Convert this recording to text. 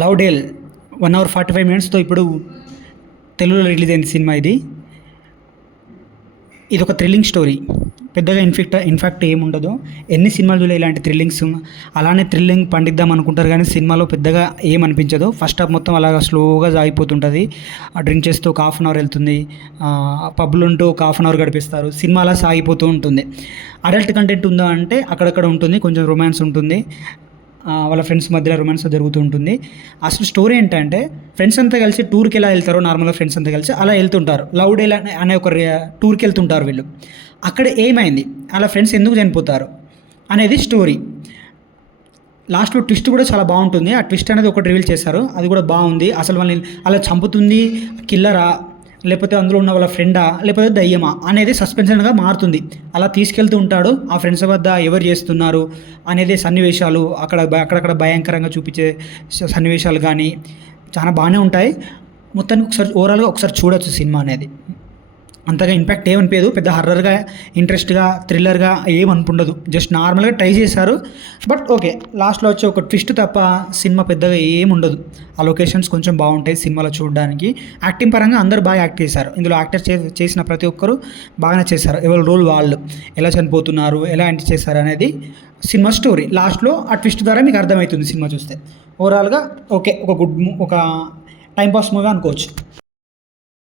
Love Dale 1 hour 45 minutesతో ఇప్పుడు తెలుగులో release అయింది సినిమా ఇది ఒక థ్రిల్లింగ్ స్టోరీ. పెద్దగా ఇన్ఫాక్ట్ ఏముండదు. ఎన్ని సినిమాలు చూడలే ఇలాంటి థ్రిల్లింగ్స్. అలానే థ్రిల్లింగ్ పండిద్దాం అనుకుంటారు కానీ సినిమాలో పెద్దగా ఏమనిపించదు. ఫస్ట్ హాఫ్ మొత్తం అలాగా స్లోగా సాగిపోతుంటుంది. డ్రింక్ చేస్తూ ఒక హాఫ్ అన్ అవర్ వెళ్తుంది, పబ్లు ఉంటూ ఒక హాఫ్ అన్ అవర్ గడిపిస్తారు. సినిమా అలా సాగిపోతూ ఉంటుంది. అడల్ట్ కంటెంట్ ఉందా అంటే అక్కడక్కడ ఉంటుంది, కొంచెం రొమాన్స్ ఉంటుంది, వాళ్ళ ఫ్రెండ్స్ మధ్యలో రొమాన్స్ జరుగుతూ ఉంటుంది. అసలు స్టోరీ ఏంటంటే ఫ్రెండ్స్ అంతా కలిసి టూర్కి ఎలా వెళ్తారో నార్మల్గా ఫ్రెండ్స్ అంతా కలిసి అలా వెళ్తుంటారు. లవ్ డే అనే ఒక టూర్కి వెళ్తుంటారు వీళ్ళు. అక్కడ ఏమైంది, అలా ఫ్రెండ్స్ ఎందుకు చనిపోతారు అనేది స్టోరీ. లాస్ట్లో ట్విస్ట్ కూడా చాలా బాగుంటుంది. ఆ ట్విస్ట్ అనేది ఒకటి రివీల్ చేశారు, అది కూడా బాగుంది. అసలు వాళ్ళని అలా చంపుతుంది కిల్లరా, లేకపోతే అందులో ఉన్న వాళ్ళ ఫ్రెండా, లేకపోతే దయ్యమా అనేది సస్పెన్షన్గా మారుతుంది. అలా తీసుకెళ్తూ ఉంటాడు. ఆ ఫ్రెండ్స్ వద్ద ఎవరు చేస్తున్నారు అనేది సన్నివేశాలు అక్కడక్కడ భయంకరంగా చూపించే సన్నివేశాలు కానీ చాలా బాగానే ఉంటాయి. మొత్తానికి ఒకసారి ఓవరాల్గా ఒకసారి చూడొచ్చు సినిమా అనేది. అంతగా ఇంపాక్ట్ ఏమనిపించదు, పెద్ద హర్రర్గా ఇంట్రెస్ట్గా థ్రిల్లర్గా ఏమనుకుండదు. జస్ట్ నార్మల్గా ట్రై చేశారు. బట్ ఓకే, లాస్ట్లో వచ్చే ఒక ట్విస్ట్ తప్ప సినిమా పెద్దగా ఏముండదు. ఆ లొకేషన్స్ కొంచెం బాగుంటాయి సినిమాలో చూడడానికి. యాక్టింగ్ పరంగా అందరూ బాగా యాక్ట్ చేశారు. ఇందులో యాక్టర్ చేసిన ప్రతి ఒక్కరు బాగానే చేశారు. ఎవరి రోల్ వాళ్ళు, ఎలా చనిపోతున్నారు, ఎలా ఎంటర్ చేశారు అనేది సినిమా స్టోరీ. లాస్ట్లో ఆ ట్విస్ట్ ద్వారా మీకు అర్థమవుతుంది సినిమా చూస్తే. ఓవరాల్గా ఓకే, ఒక టైంపాస్ మూవీ అనుకోవచ్చు.